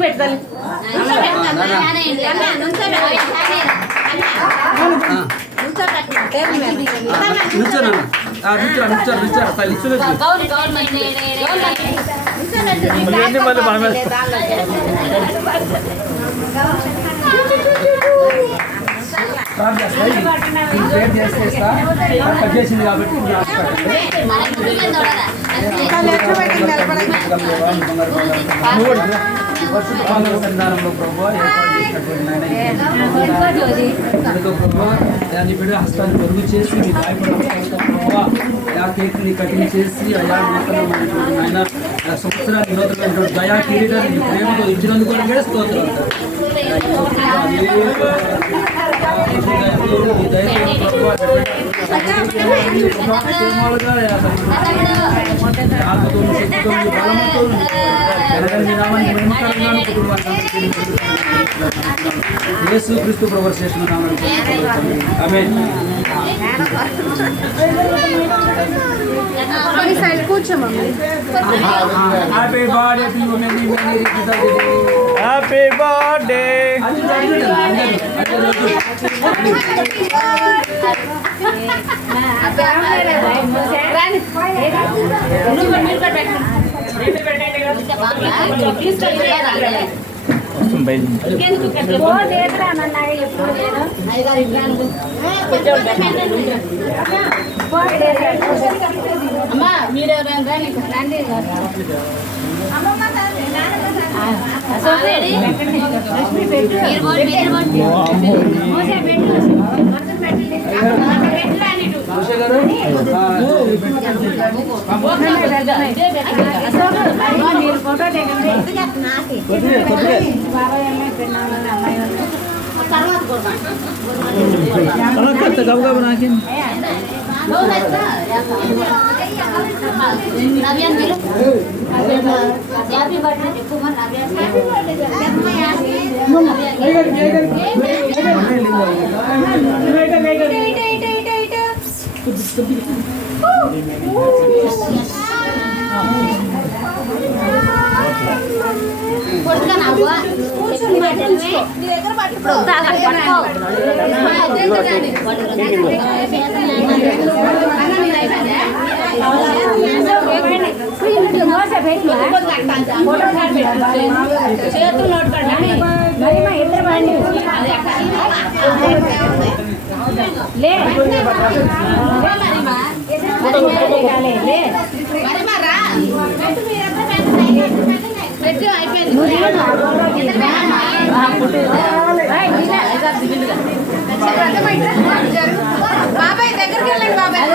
పెట్టాలి చేసింది కాబట్టి సంధానంలో ప్రభావ దాన్ని బిడ్డ హస్తాన్ని పొరుగు చేసి మీ గాయపడ కేక్ని కటింగ్ చేసి అయా ఆయన సంవత్సరానికి నూతనమైనటువంటి దయా కిరీటాన్ని ప్రేమతో ఇచ్చినందుకు కూడా స్తోత్రం యేసు క్రీస్తు ప్రభు శ్రేష్ఠ నామములో ఆమేన్. Happy birthday to you many many happy birthday. గబగబ నాకింది బాబాయ్ దగ్గరికి వెళ్ళండి బాబాయ్.